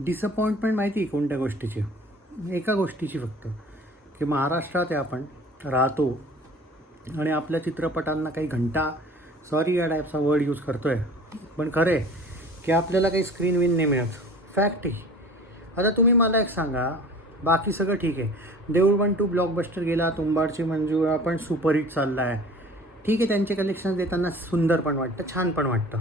Disappointment माहिती आहे कोणत्या गोष्टीची? एका गोष्टीची फक्त, की महाराष्ट्रात आहे आपण राहतो आणि आपल्या चित्रपटांना काही घंटा, सॉरी या टाईपचा वर्ड यूज करतो आहे, पण खरं आहे की आपल्याला काही स्क्रीन विन नाही मिळत. फॅक्ट आहे. आता तुम्ही मला एक सांगा, बाकी सगळं ठीक आहे, देऊळ 1-2 ब्लॉकबस्टर गेला, तुंबाडची मंजुळा पण सुपरहिट चालला आहे, ठीक आहे, त्यांचे कलेक्शन्स देताना सुंदर पण वाटतं, छान पण वाटतं.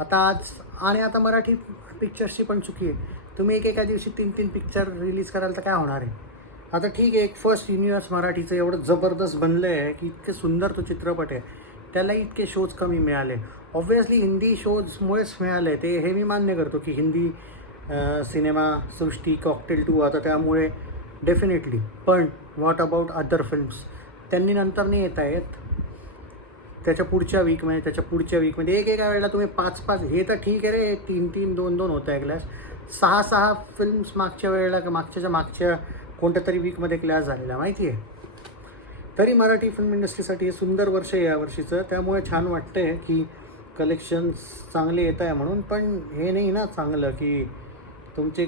आता मराठी पिक्चर्सची पण चुकी आहे. तुम्ही एका दिवशी 3-3 पिक्चर रिलीज कराल तर काय होणार आहे? आता ठीक आहे, एक फर्स्ट युनिवर्स मराठीचं एवढं जबरदस्त बनलं आहे की इतके सुंदर तो चित्रपट आहे, त्यालाही इतके शोज कमी मिळाले. ऑब्व्हियसली हिंदी शोजमुळेच मिळाले ते, हे मी मान्य करतो की हिंदी सिनेमासृष्टी कॉकटेल 2 आता त्यामुळे डेफिनेटली. पण व्हॉट अबाउट अदर फिल्म्स? त्यांनी नंतर नाही येत आहेत, त्याच्या पुढच्या वीकमध्ये एकेका वेळेला तुम्ही 5-5, हे तर ठीक आहे रे, 3-3, 2-2 होतं आहे क्लॅश. 6-6 फिल्म्स मागच्या कोणत्या तरी वीकमध्ये क्लॅश झालेला माहिती आहे. तरी मराठी फिल्म इंडस्ट्रीसाठी हे सुंदर वर्ष आहे यावर्षीचं, त्यामुळे छान वाटतं आहे की कलेक्शन्स चांगले येत आहे म्हणून. पण हे नाही ना चांगलं की तुमचे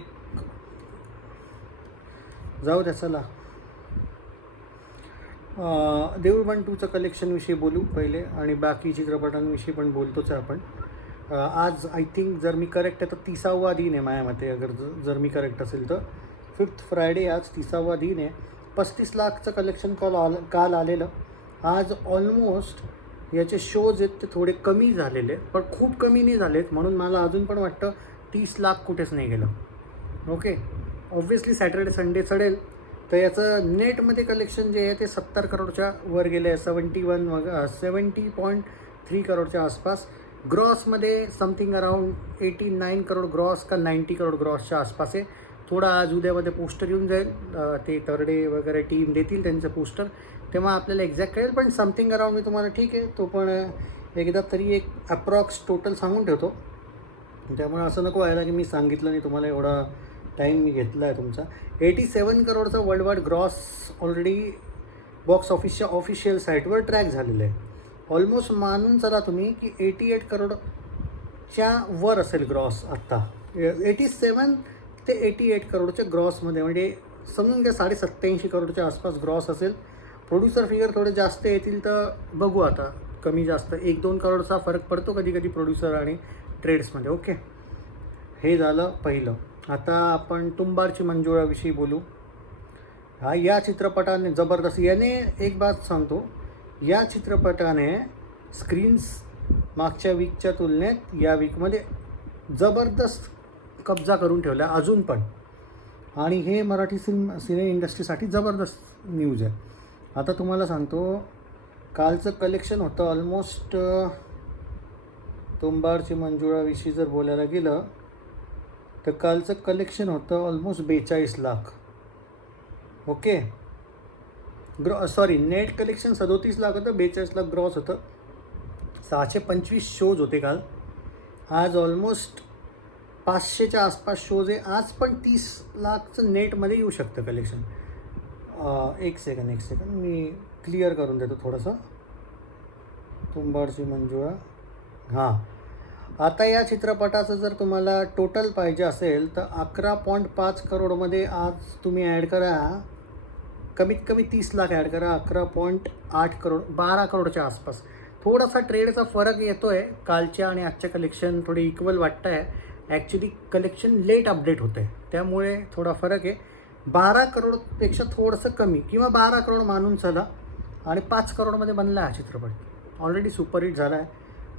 जाऊ द्या. चला देऊळ 1-2चं कलेक्शनविषयी बोलू पहिले आणि बाकी चित्रपटांविषयी पण बोलतोच आहे आपण. आज आय थिंक जर मी करेक्ट आहे तर 30वा दिन आहे माझ्या मते, जर मी करेक्ट असेल तर 5th फ्रायडे आज 30वा दिन आहे. 35 लाखचं कलेक्शन काल आलेलं. आज ऑलमोस्ट याचे शोज आहेत ते थोडे कमी झालेले, पण खूप कमी नाही झालेत, म्हणून मला अजून पण वाटतं 30 लाख कुठेच नाही गेलं. ओके, ऑब्व्हियसली सॅटर्डे संडे चढेल तर याचं नेटमध्ये कलेक्शन जे आहे ते 70 करोडच्या वर गेले आहे, 70.3 करोडच्या आसपास. ग्रॉसमध्ये समथिंग अराउंड 89 करोड ग्रॉस का 90 करोड ग्रॉसच्या आसपास आहे. थोडा आज उद्यामध्ये पोस्टर येऊन जाईल, ते तरडे वगैरे टीम देतील त्यांचं पोस्टर, तेव्हा आपल्याला एक्झॅक्ट कळेल. पण समथिंग अराउंड मी तुम्हाला ठीक आहे तो पण एकदा तरी एक अप्रॉक्स टोटल सांगून ठेवतो, त्यामुळे असं नको व्हायला की मी सांगितलं नाही तुम्हाला, एवढा टाईम मी घेतला आहे तुमचा. 87 करोडचा world wide gross already box ऑफिसच्या ऑफिशियल साईटवर ट्रॅक झालेलं आहे. ऑलमोस्ट मानून चला तुम्ही की 88 करोडच्या वर असेल ग्रॉस आत्ता. 87 ते 88 करोडच्या ग्रॉसमध्ये, म्हणजे समजून घ्या 87.5 करोडच्या आसपास ग्रॉस असेल. प्रोड्युसर फिगर थोडे जास्त येतील तर बघू, आता कमी जास्त 1-2 करोडचा फरक पडतो कधी कधी प्रोड्युसर आणि ट्रेड्समध्ये. ओके, हे झालं पहिलं. आता आपण तुंबाडची मंजुळाविषयी बोलू. या चित्रपटाने जबरदस्त, याने एक बात सांगतो, या चित्रपटाने स्क्रीन्स मागच्या वीकच्या तुलनेत या वीकमध्ये जबरदस्त कब्जा करून ठेवला अजून पण, आणि हे मराठी सिने इंडस्ट्रीसाठी जबरदस्त न्यूज आहे. आता तुम्हाला सांगतो, कालचं कलेक्शन होतं ऑलमोस्ट, तुंबाडची मंजुळाविषयी जर बोलायला गेलं तर कालचं कलेक्शन होतं almost 42 lakh. Okay, net collection 37 lakh होतं, 42 लाख ग्रॉस होतं. 625 शोज होते काल. आज ऑलमोस्ट 500च्या आसपास शोज आहे. आज पण 30 लाखचं नेटमध्ये येऊ शकतं कलेक्शन. एक सेकंड मी क्लिअर करून देतो थोडंसं. तुंबाडची मंजुळा, हां, आता या चित्रपटाचं जर तुम्हाला टोटल पाहिजे असेल तर 11.5 करोडमध्ये आज तुम्ही ॲड करा, कमीत कमी 30 लाख ॲड करा, 11.8 करोड, 12 करोडच्या आसपास. थोडासा ट्रेडचा फरक येतो आहे, कालच्या आणि आजच्या कलेक्शन थोडे इक्वल वाटतं आहे. ॲक्च्युली कलेक्शन लेट अपडेट होतं आहे, त्यामुळे थोडा फरक आहे. 12 करोडपेक्षा थोडंसं कमी, किंवा 12 करोड मानून चला, आणि 5 करोडमध्ये बनला हा चित्रपट. ऑलरेडी सुपरहिट झाला आहे.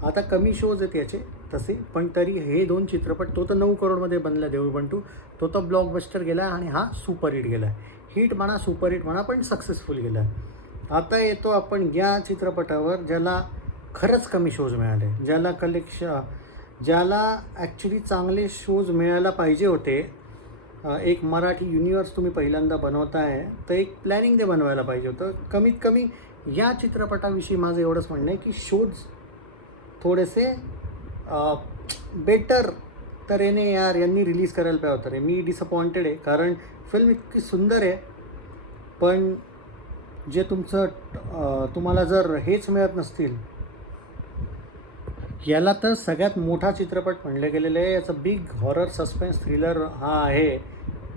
आता कमी शोज आहेत याचे तसे, पण तरी हे 2 चित्रपट, तो तर 9 करोडमध्ये बनला देऊळ 1-2, तो तर ब्लॉकबस्टर गेला आणि हा सुपरहिट गेला आहे. हिट म्हणा सुपरहिट म्हणा, पण सक्सेसफुल गेला आहे. आता येतो आपण या चित्रपटावर ज्याला खरंच कमी शोज मिळाले, ज्याला ॲक्च्युली चांगले शोज मिळायला पाहिजे होते. एक मराठी युनिवर्स तुम्ही पहिल्यांदा बनवताय तर एक प्लॅनिंग ते बनवायला पाहिजे होतं. कमीत कमी या चित्रपटाविषयी माझं एवढंच म्हणणं आहे की शोज थोडेसे बेटर तऱ्हेने यांनी रिलीज करायला पाहिजे होतं रे. मी डिसअपॉइंटेड आहे, कारण फिल्म इतकी सुंदर आहे, पण जे तुम्हाला जर हेच मिळत नसतील, याला तर सगळ्यात मोठा चित्रपट म्हणले गेलेले आहे. याचं बिग हॉरर सस्पेन्स थ्रिलर हा आहे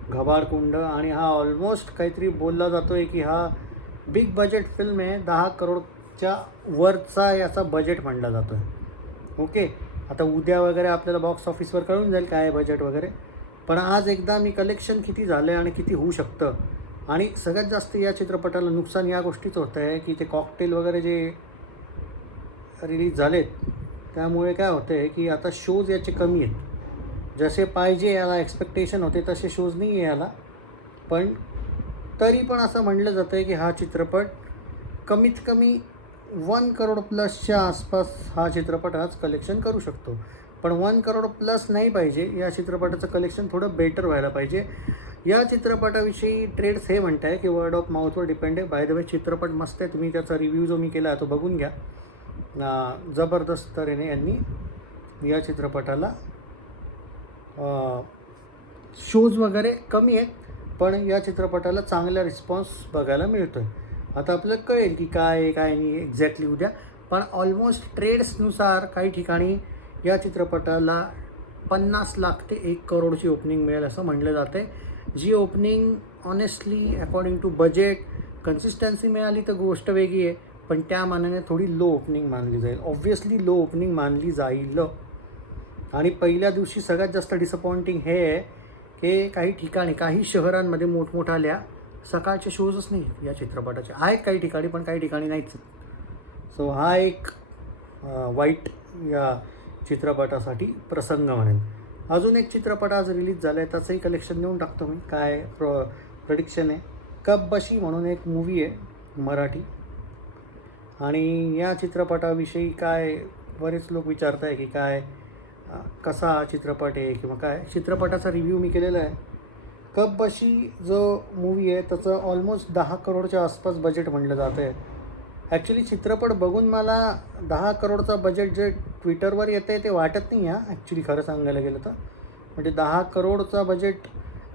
घबाडकुंड. आणि हा ऑलमोस्ट काहीतरी बोलला जातो आहे की हा बिग बजेट फिल्म आहे. 10 करोडच्या वरचा याचा बजेट म्हणला जातो आहे. ओके, आता उद्या वगैरे आपल्याला बॉक्स ऑफिसवर कळून जाईल काय आहे बजेट वगैरे. पण आज एकदा मी कलेक्शन किती झालं आहे आणि किती होऊ शकतं. आणि सगळ्यात जास्त या चित्रपटाला नुकसान या गोष्टीचं होतं आहे की ते कॉकटेल वगैरे जे रिलीज झालेत त्यामुळे काय होतं आहे की आता शोज याचे कमी आहेत. जसे पाहिजे याला एक्सपेक्टेशन होते तसे शोज नाही आहे याला. पण तरी पण असं म्हटलं जातं आहे की हा चित्रपट कमीत कमी 1 करोड प्लसच्या आसपास हा चित्रपट आज कलेक्शन करू शकतो. पण 1 करोड प्लस नाही पाहिजे. या चित्रपटाचं कलेक्शन थोडं बेटर व्हायला पाहिजे. या चित्रपटाविषयी ट्रेड्स हे म्हणत आहे की वर्ड ऑफ माउथवर डिपेंड आहे. बाय द वे चित्रपट मस्त आहे. तुम्ही त्याचा रिव्ह्यू जो मी केला आहे तो बघून घ्या. जबरदस्त तऱ्हेने यांनी या चित्रपटाला शोज वगैरे कमी आहेत पण या चित्रपटाला चांगला रिस्पॉन्स बघायला मिळतो आहे. आता आपल्याला कळेल की काय आहे काय नाही एक्झॅक्टली उद्या. पण ऑलमोस्ट ट्रेड्सनुसार काही ठिकाणी या चित्रपटाला 50 लाख ते 1 करोडची ओपनिंग मिळेल असं म्हटलं जातं आहे. जी opening honestly according to budget consistency मिळाली तर गोष्ट वेगळी आहे. पण त्या मानाने थोडी लो ओपनिंग मानली जाईल. ऑब्व्हियसली लो ओपनिंग मानली जाईल. आणि पहिल्या दिवशी सगळ्यात जास्त डिसअपॉइंटिंग हे आहे की काही ठिकाणी काही शहरांमध्ये मोठमोठाल्या सकाळचे शोजच नाही आहेत या चित्रपटाचे. आहेत काही ठिकाणी पण काही ठिकाणी नाहीच. सो हा एक वाईट या चित्रपटासाठी प्रसंग म्हणेन. अजून एक चित्रपट आज रिलीज झाला आहे त्याचंही कलेक्शन देऊन टाकतो मी. काय प्रेडिक्शन आहे. कब्बशी म्हणून एक मूवी आहे मराठी. आणि या चित्रपटाविषयी काय बरेच लोक विचारत आहे की काय कसा हा चित्रपट आहे किंवा काय. चित्रपटाचा रिव्ह्यू मी केलेला आहे. कब्बशी जो मूवी आहे त्याचं ऑलमोस्ट 10 करोडच्या आसपास बजेट म्हटलं जातं आहे. ॲक्च्युली चित्रपट बघून मला 10 करोडचा बजेट जे ट्विटरवर येतं आहे ते वाटत नाही आहे ॲक्च्युली खरं सांगायला गेलं तर. म्हणजे 10 करोडचा बजेट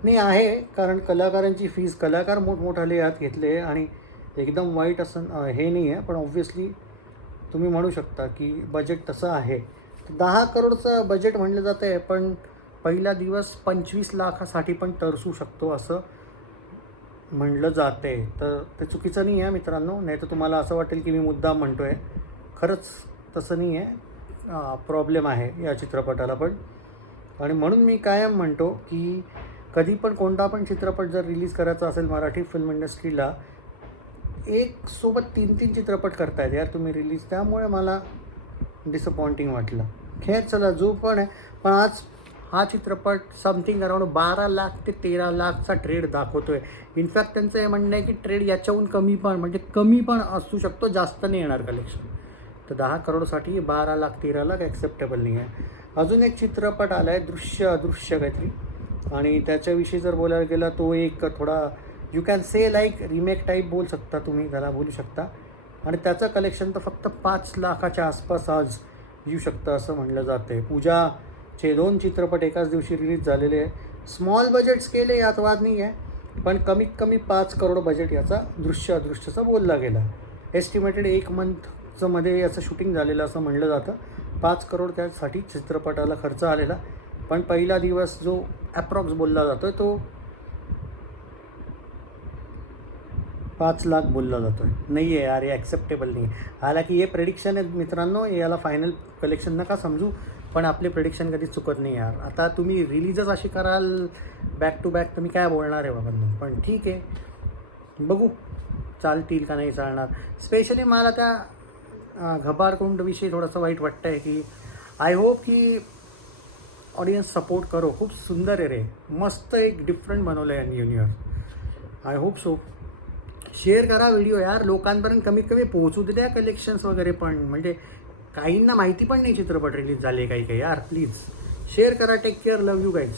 नाही आहे कारण कलाकारांची फीज कलाकार मोठमोठाले यात घेतले आणि एकदम वाईट असं हे नाही आहे. पण ऑब्व्हियसली तुम्ही म्हणू शकता की बजेट तसं आहे. 10 करोडचं बजेट म्हटलं जातं आहे पण पहिला दिवस 25 लाखासाठी पण तरसू शकतो असं म्हणलं जाते. तर ते चुकीचं नाही आहे मित्रांनो. नाही तर तुम्हाला असं वाटेल की मी मुद्दाम म्हणतो आहे. खरंच तसं नाही आहे. प्रॉब्लेम आहे या चित्रपटाला पण. आणि म्हणून मी कायम म्हणतो की कधी पण कोणता पण चित्रपट जर रिलीज करायचा असेल मराठी फिल्म इंडस्ट्रीला एक सोबत 3-3 चित्रपट करतायत यार तुम्ही रिलीज. त्यामुळे मला डिसअपॉइंटिंग वाटलं. खैर चला जो पण आहे. पण आज हा चित्रपट समथिंग अराउंड 12 लाख ते 13 लाखचा ट्रेड दाखवतो आहे. इनफॅक्ट त्यांचं हे म्हणणं आहे की ट्रेड याच्याहून कमी पण म्हणजे कमी पण असू शकतो. जास्त नाही येणार कलेक्शन. तर 10 करोडसाठी 12 लाख 13 लाख ॲक्सेप्टेबल नाही आहे. अजून एक चित्रपट आला आहे दृश्य काहीतरी. आणि त्याच्याविषयी जर बोलायला गेला तो एक थोडा you can say like remake type बोलू शकता तुम्ही त्याला बोलू शकता. आणि त्याचं कलेक्शन तर फक्त 5 लाखाच्या आसपास आज येऊ शकतं असं म्हणलं जातं आहे. पूजाचे 2 चित्रपट एकाच दिवशी रिलीज झालेले आहे. स्मॉल बजेट स्केल आहे यात वाद नाही आहे. पण कमीत कमी 5 करोड बजेट याचा दृश्यचा बोलला गेला. एस्टिमेटेड 1 मंथचं मध्ये याचं शूटिंग झालेलं असं म्हणलं जातं. 5 करोड त्यासाठी चित्रपटाला खर्च आलेला. पण पहिला दिवस जो ॲप्रॉक्स बोलला जातो आहे तो 5 लाख बोलला जातो आहे. नाही आहे यार हे ॲक्सेप्टेबल नाही आहे. हालाकी हे प्रेडिक्शन आहेत मित्रांनो. याला फायनल कलेक्शन नका समजू. पण आपले प्रेडिक्शन कधी चुकत नाही यार. आता तुम्ही रिलीजच अशी कराल बॅक टू बॅक तर मी काय बोलणार आहे बाबांना. पण ठीक आहे बघू चालतील का नाही चालणार. स्पेशली मला त्या घबाडकुंडविषयी थोडंसं वाईट वाटतं आहे की आय होप की ऑडियन्स सपोर्ट करो. खूप सुंदर आहे रे. मस्त एक डिफरंट बनवलं आहे universe. I hope so. Share करा व्हिडिओ यार. लोकांपर्यंत कमीत कमी पोहोचू द्या कलेक्शन्स वगैरे पण. म्हणजे काहींना माहिती पण नाही चित्रपट रिलीज झाले काही यार. प्लीज शेअर करा. Take care. Love you guys.